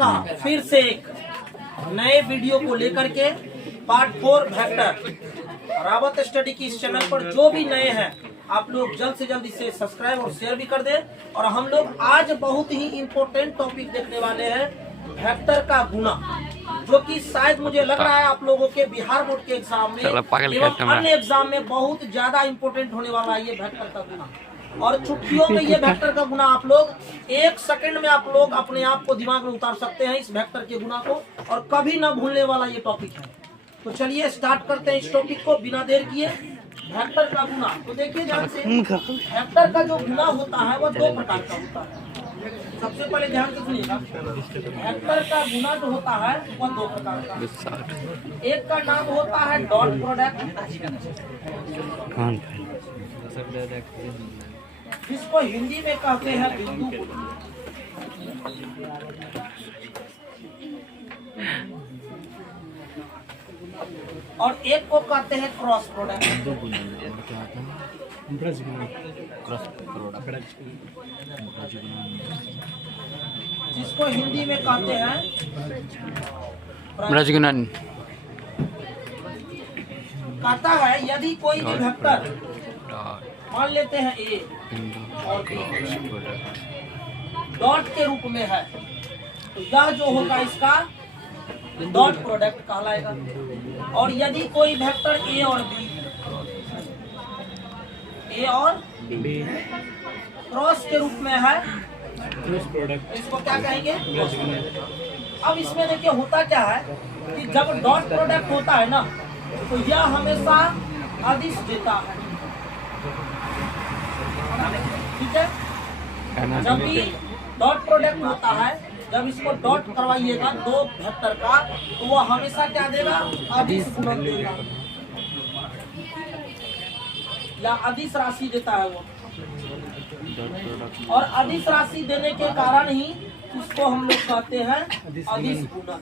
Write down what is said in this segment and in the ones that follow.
का फिर से एक नए वीडियो को लेकर के पार्ट 4 वेक्टर रावत स्टडी की इस चैनल पर जो भी नए हैं आप लोग जल्द से जल्द इसे सब्सक्राइब और शेयर भी कर दें। और हम लोग आज बहुत ही इम्पोर्टेंट टॉपिक देखने वाले हैं, वेक्टर का गुना, जो कि शायद मुझे लग रहा है आप लोगों के बिहार बोर्ड के एग्जाम में एवं अन्य एग्जाम में बहुत ज्यादा इम्पोर्टेंट होने वाला है ये वेक्टर का गुना। और छुट्टियों में ये वेक्टर का गुना आप लोग 1 सेकंड में आप लोग अपने आप को दिमाग में उतार सकते हैं इस वेक्टर के गुना को, और कभी ना भूलने वाला ये टॉपिक है। तो चलिए स्टार्ट करते हैं इस टॉपिक को बिना देर किए। वेक्टर का गुना, तो देखिए ध्यान से, वेक्टर का जो गुना होता है वह 2 प्रकार का होता है। सबसे पहले ध्यान से सुनिएगा, वेक्टर का गुना जो होता है वह 2 प्रकार का। एक का नाम होता है डॉट प्रोडक्ट, जिसको हिंदी में कहते हैं बिंदु गुना। और एक को कहते हैं क्रॉस प्रोडक्ट, जिसको हिंदी में कहते हैं ब्रजगुणन। कहता है यदि कोई भी वेक्टर मान लेते हैं ए और बी डॉट के रूप में है, तो यह जो होगा इसका डॉट प्रोडक्ट कहलाएगा। और यदि कोई वेक्टर ए और बी क्रॉस के रूप में है, इसको क्या कहेंगे? अब इसमें देखिए होता क्या है कि जब डॉट प्रोडक्ट होता है ना, तो यह हमेशा अदिश देता है, ठीक है। जब भी डॉट प्रोडक्ट होता है, जब इसको डॉट करवाइएगा 2 वेक्टर का, तो वह हमेशा क्या देगा? अदिश गुणन देगा या अदिश राशि देता है वो। और अदिश राशि देने के कारण ही इसको हम लोग कहते हैं अदिश गुणन।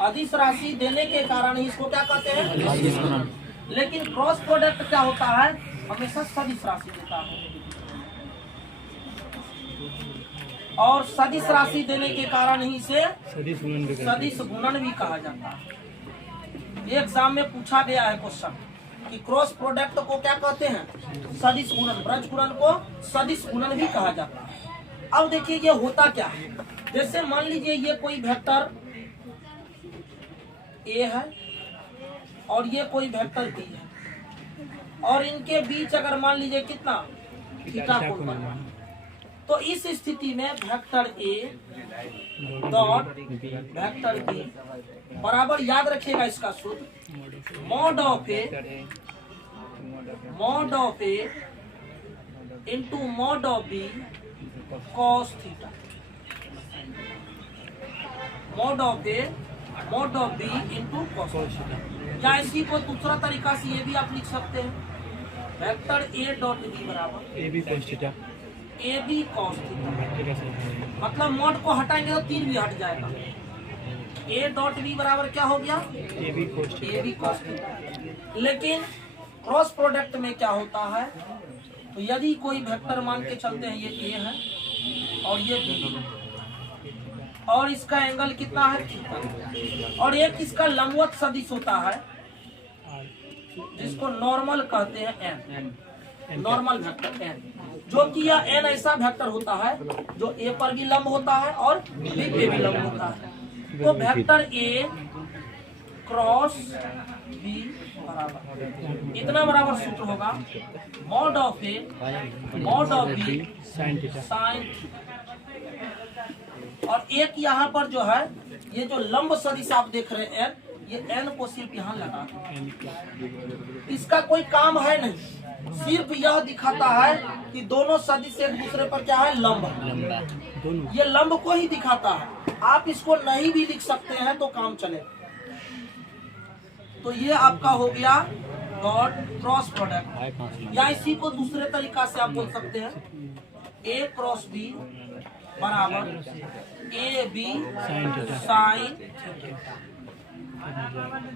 अदिश राशि देने के कारण ही इसको क्या कहते हैं? अदिश गुणन। लेकिन क्रॉस प्रोडक्ट क्या होता है? हमेशा सदिश राशि देता है। और सदिश राशि देने के कारण ही इसे सदिश गुणन भी कहा जाता है। एग्जाम में पूछा गया है क्वेश्चन कि क्रॉस प्रोडक्ट को क्या कहते हैं? सदिश गुणन। ब्रज गुणन को सदिश गुणन भी कहा जाता है। अब देखिए ये होता क्या है, जैसे मान लीजिए ये कोई वेक्टर ए है और ये कोई वेक्टर बी है, और इनके बीच अगर मान लीजिए कितना थीटा कोण बना, तो इस स्थिति में vector A dot vector B बराबर, याद रखिएगा इसका सूत्र, mod of A into mod of B cos theta. Mod of B into cos theta. या इसी को दूसरा तरीका से ये भी आप लिख सकते हैं, वेक्टर ए डॉट बी बराबर ए बी कॉस थीटा। मतलब मॉड को हटाएंगे तो 3 भी हट जाएगा। ए डॉट बी बराबर क्या हो गया? A B cos theta. लेकिन क्रॉस प्रोडक्ट में क्या होता है, तो यदि कोई वेक्टर मान के चलते हैं ये ए है और ये बी, और इसका एंगल कितना है? थीटा। और एक इसका लंबवत सदिश होता है जिसको नॉर्मल कहते हैं एन, नॉर्मल वेक्टर एन, जो कि यह एन ऐसा वेक्टर होता है जो ए पर भी लंब होता है और बी पे भी लंब होता है। तो वेक्टर ए क्रॉस बी बराबर इतना बराबर सूत्र होगा, mod of A mod of B sine. और एक यहाँ पर जो है ये जो लंब सदिश आप देख रहे हैं एन, ये एन को सिर्फ यहाँ लगा, इसका कोई काम है नहीं, सिर्फ यह दिखाता है कि दोनों सदिश एक दूसरे पर क्या है? लंब है। ये लंब को ही दिखाता है, आप इसको नहीं भी लिख सकते हैं तो काम चले। तो ये आपका हो गया डॉट क्रॉस प्रोडक्ट, या इसी को दूसरे तरीका से आप बोल सकते हैं ए क्रॉस बी बराबर ए बी साइन।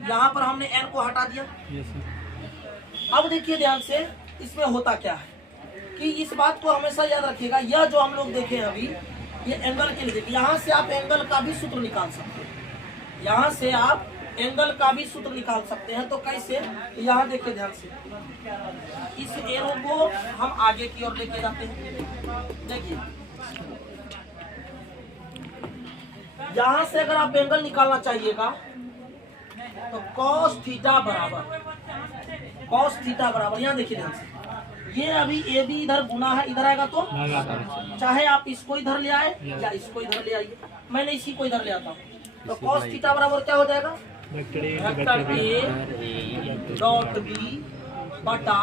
यहाँ पर हमने एन को हटा दिया। अब देखिए ध्यान से, इसमें होता क्या है कि इस बात को हमेशा याद रखिएगा, यह जो हम लोग देखे अभी ये एंगल के लिए देखिए, यहाँ से आप एंगल का भी सूत्र निकाल सकते हैं, यहाँ से आप एंगल का भी सूत्र निकाल सकते हैं। तो कैसे, यहाँ देखिए ध्यान से, इस एरो को हम आगे की ओर लेके जाते हैं। देखिए यहाँ से अगर आप एंगल निकालना चाहिएगा तो cos थीटा बराबर यहाँ देखिए ध्यान से, ये अभी ए बी इधर गुना है, इधर आएगा तो चाहे आप इसको इधर ले आए या इसको इधर ले आइए, मैंने इसी को इधर ले आता हूँ। तो cos थीटा बराबर क्या हो जाएगा, वेक्टर ए डॉट बी बटा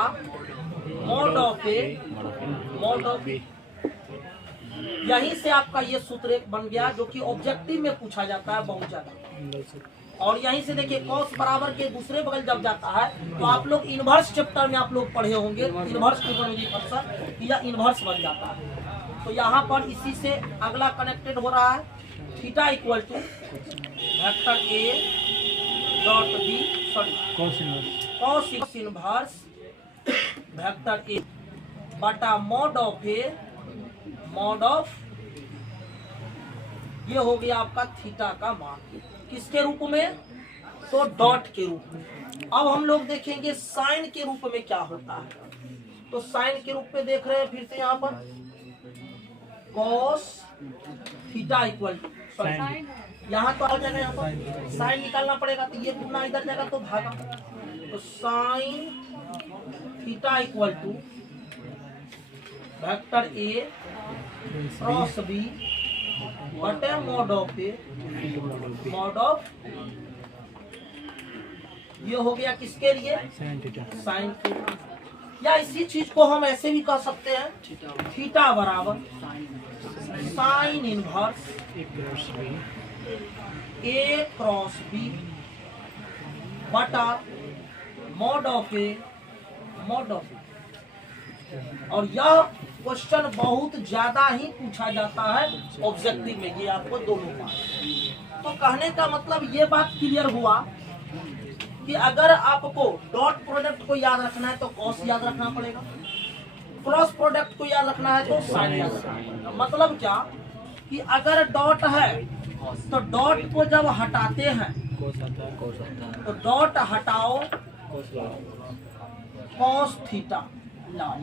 mod of A mod of B. यहीं से आपका ये सूत्र एक बन गया जो कि ऑब्जेक्टिव में पूछा जाता है बहुत ज्यादा। और यहीं से देखिए cos बराबर के दूसरे बगल जब जाता है तो आप लोग इनवर्स चैप्टर में आप लोग पढ़े होंगे, इनवर्स ट्रिग्नोमेट्री फंक्शन या इनवर्स बन जाता है। तो यहाँ पर इसी से अगला कनेक्टेड हो रहा है, theta equal to vector A dot B cos inverse vector A बटा mod of A mod of, ये हो गया आपका थीटा का मान किसके रूप में, तो डॉट के रूप में। अब हम लोग देखेंगे साइन के रूप में क्या होता है। तो साइन के रूप में देख रहे हैं फिर से यहाँ पर cos थीटा इक्वल टू, यहाँ तो आ जाएगा, यहाँ पर साइन निकालना पड़ेगा तो ये गुना इधर जाएगा तो भागा, तो sine theta equal to vector A cross B बटे mod of A mod of, ये हो गया किसके लिए, साइन के लिए। या इसी चीज को हम ऐसे भी कह सकते हैं, थीटा बराबर sine inverse A cross B बटा mod of A mod of A. और यह क्वेश्चन बहुत ज्यादा ही पूछा जाता है ऑब्जेक्टिव में, ये आपको दोनों बात। तो कहने का मतलब ये बात क्लियर हुआ कि अगर आपको डॉट प्रोडक्ट को याद रखना है तो कॉस याद रखना पड़ेगा, क्रॉस प्रोडक्ट को याद रखना है तो साइन याद रखना पड़ेगा। मतलब क्या कि अगर डॉट है तो डॉट को जब हटाते हैं तो डॉट हटाओ कॉस थीटा लाओ,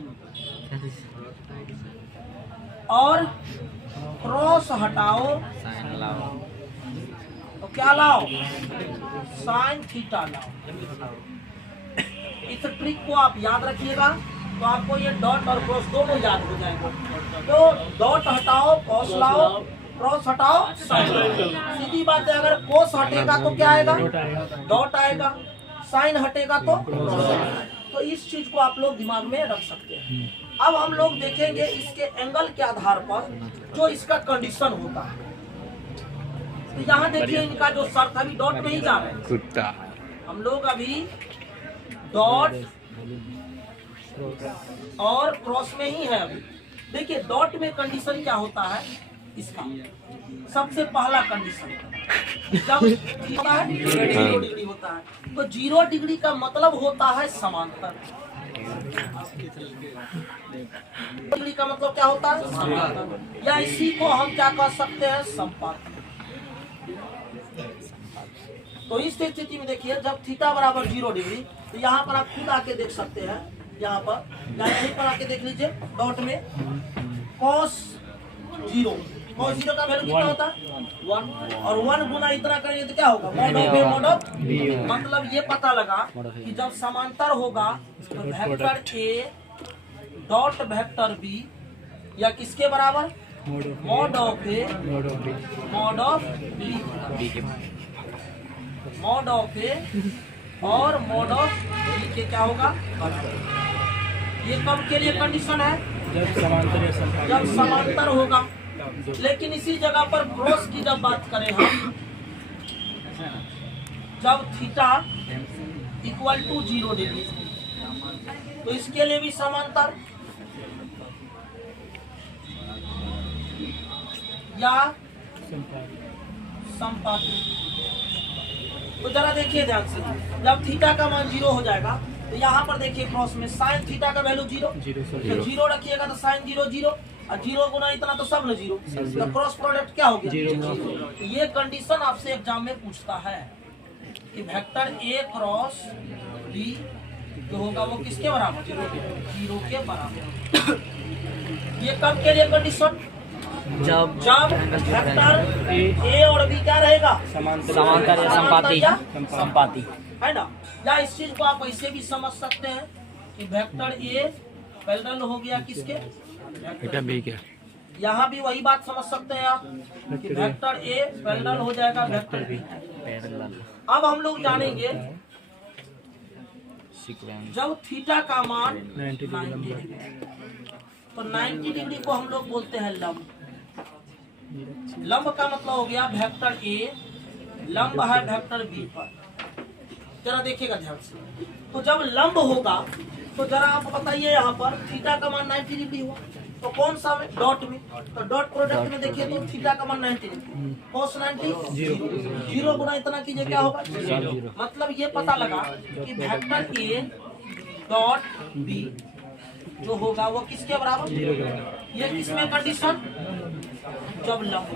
और क्रॉस हटाओ साइन लाओ, तो क्या लाओ, साइन थीटा लाओ। इस ट्रिक को आप याद रखिएगा तो आपको ये डॉट और क्रॉस दोनों याद हो जाएगा। तो डॉट हटाओ कॉस लाओ, क्रॉस हटाओ साइन लाओ। सीधी बात है, अगर कोस हटेगा तो क्या आएगा, डॉट आएगा, साइन हटेगा तो तो इस चीज को आप लोग दिमाग में रख सकते हैं। अब हम लोग देखेंगे इसके एंगल के आधार पर जो इसका कंडीशन होता है। तो यहाँ देखिए इनका जो शर्त अभी डॉट में ही जा रहे हैं हम लोग, अभी डॉट और क्रॉस में ही है। अभी देखिए डॉट में कंडीशन क्या होता है इसका, सबसे पहला कंडीशन जब होता है 0 डिग्री होता है, तो 0 डिग्री का मतलब होता है समांतर। डिग्री का मतलब क्या होता है, समांतर, या इसी को हम क्या कह सकते हैं, समपाती। तो इस स्थिति में देखिए जब थीटा बराबर 0 डिग्री, तो यहाँ पर आप खुद आके देख सकते हैं, यहाँ पर या यहीं पर आके देख लीजिए डॉट में cos 0, cos 0 का वैल्यू कितना होता है 1, और 1 गुना इतना करेंगे तो क्या होगा, mod of A mod of, मतलब ये पता लगा कि जब समांतर होगा तो vector A dot vector B या किसके बराबर, mod of A mod of B, mod of A और मॉड ऑफ बी के क्या होगा। ये कब के लिए कंडीशन है, जब समांतर होगा। लेकिन इसी जगह पर क्रॉस की जब बात करें हम, जब थीटा इक्वल टू 0 डिग्री, तो इसके लिए भी समांतर या समपाती। तो जरा देखिए ध्यान से, जब थीटा का मान 0 हो जाएगा तो यहाँ पर देखिए क्रॉस में साइन थीटा का वैल्यू 0, तो 0 रखिएगा तो साइन 0 0, और 0 गुना इतना तो सब न 0, तो क्रॉस प्रोडक्ट क्या हो गया? 0। ये कंडीशन आपसे एग्जाम में पूछता है कि वेक्टर A क्रॉस B जो होगा वो किसके बराबर? 0 के बराबर। ये कब के लिए कंडीशन? जब वेक्टर A और B क्या रहेगा? समांतर या संपाती है ना। या इस चीज को आप ऐसे भी समझ सकते हैं कि वेक्टर A पैरेलल हो गया किसके? वेक्टर B के। यहाँ भी वही बात समझ सकते हैं आप कि वेक्टर A पैरेलल हो जाएगा वेक्टर B। अब हम लोग जानेंगे जब थीटा का मान 90 डिग्री, तो 90 डिग्री को हम लोग बोलते हैं लंब। लंब का मतलब हो गया वेक्टर A लंब है वेक्टर B पर। जरा देखिएगा ध्यान से, तो जब लंब होगा तो जरा आप बताइए यहाँ पर थीटा का मान 90 डिग्री हुआ, तो कौन सा में? डॉट में। तो डॉट प्रोडक्ट में देखिए तो थीटा का मान 90 डिग्री, cos 90 0 गुना इतना कीजिए क्या होगा? 0। मतलब ये पता लगा कि वेक्टर A डॉट B जो होगा वो किसके बराबर? 0 के बराबर। ये किसमें कंडीशन? जब लंब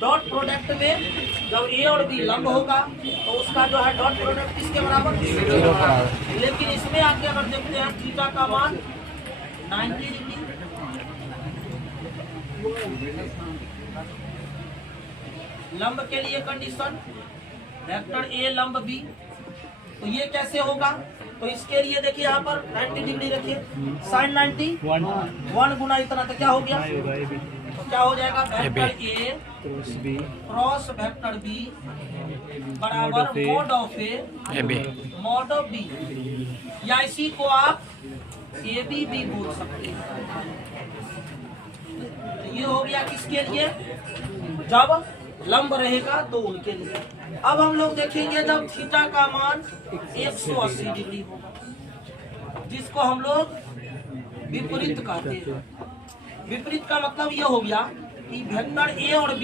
डॉट प्रोडक्ट में जब A और B लंब होगा तो उसका जो है डॉट प्रोडक्ट किसके बराबर? 0 के बराबर। लेकिन इसमें आके अगर देखते हैं थीटा का मान 90 डिग्री, लंब के लिए कंडीशन वेक्टर A लंब B, तो ये कैसे होगा? तो इसके लिए देखिए यहाँ पर 90 डिग्री रखिए, साइन 90 1 गुना इतना तो क्या हो गया? तो क्या हो जाएगा? Vector A cross vector B बराबर mod of A mod of B, या इसी को आप AB भी बोल सकते हैं। तो ये हो गया किसके लिए? जब लंब रहेगा तो उनके लिए। अब हम लोग देखेंगे जब थीटा का मान 180 डिग्री होगा, जिसको हम लोग विपरीत कहते हैं। विपरीत का मतलब ये हो गया कि वेक्टर A और B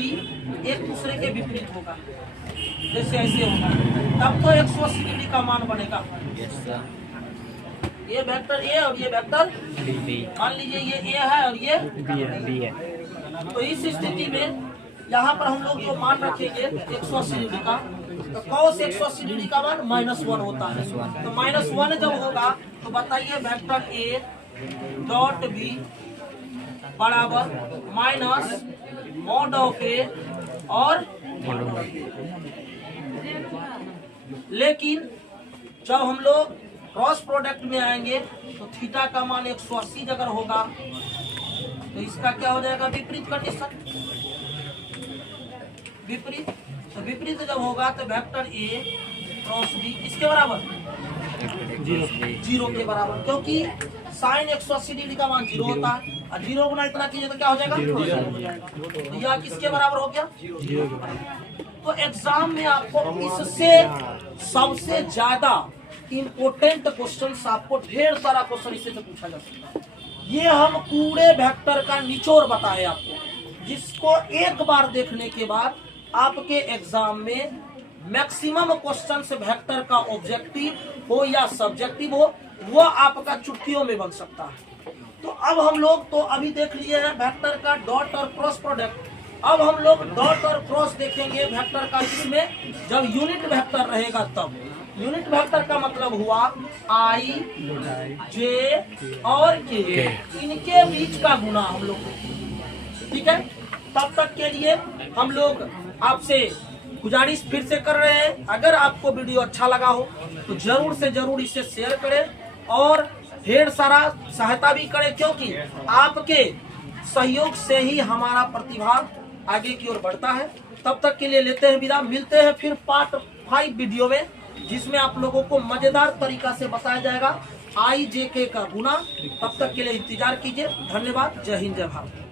एक दूसरे के विपरीत होगा, जैसे ऐसे होगा, तब तो 180 डिग्री का मान बनेगा। ये वेक्टर A और ये वेक्टर B, मान लीजिए ये A है और ये B है। तो इस स्थिति में यहाँ पर हम लोग जो मान रखेंगे 180 डिग्री का, तो cos 180 डिग्री का मान -1 होता है। तो -1 जब होगा तो बताइए वेक्टर A डॉट B बराबर माइनस मॉड ऑफ A और, लेकिन जब हम लोग क्रॉस प्रोडक्ट में आएंगे तो थीटा का मान 180 अगर होगा तो इसका क्या हो जाएगा? विपरीत कंडीशन। विपरीत, तो विपरीत जब होगा तो वेक्टर A क्रॉस B किसके बराबर? 0 के बराबर, क्योंकि साइन 180 डिग्री का मान 0 होता है और 0 गुना इतना कीजिए तो क्या हो जाएगा? तो यह किसके बराबर हो गया? 0 के बराबर। तो एग्जाम में आपको इससे सबसे ज्यादा इम्पोर्टेंट क्वेश्चन, आपको ढेर सारा क्वेश्चन इससे से पूछा जा सकता है। ये हम पूरे वेक्टर का निचोड़ बताए आपको, जिसको एक बार देखने के बाद आपके एग्जाम में मैक्सिमम क्वेश्चन वेक्टर का ऑब्जेक्टिव हो या सब्जेक्टिव हो, वो आपका चुटकियों में बन सकता है। तो अब हम लोग तो अभी देख लिए हैं वेक्टर का डॉट और क्रॉस प्रोडक्ट। अब हम लोग डॉट और क्रॉस देखेंगे वेक्टर का, इसमें जब यूनिट वेक्टर रहेगा तब। यूनिट वेक्टर का मतलब हुआ I, J और K, इनके बीच का गुना हम लोग, ठीक है। तब तक के लिए हम लोग आपसे गुजारिश फिर से कर रहे हैं, अगर आपको वीडियो अच्छा लगा हो तो जरूर से जरूर इसे शेयर करें और ढेर सारा सहायता भी करें, क्योंकि आपके सहयोग से ही हमारा प्रतिभा आगे की ओर बढ़ता है। तब तक के लिए लेते हैं विदा, मिलते हैं फिर पार्ट 5 वीडियो में, जिसमें आप लोगों को मजेदार तरीका से बताया जाएगा I, J, K का गुना। तब तक के लिए इंतजार कीजिए। धन्यवाद। जय हिंद, जय भारत।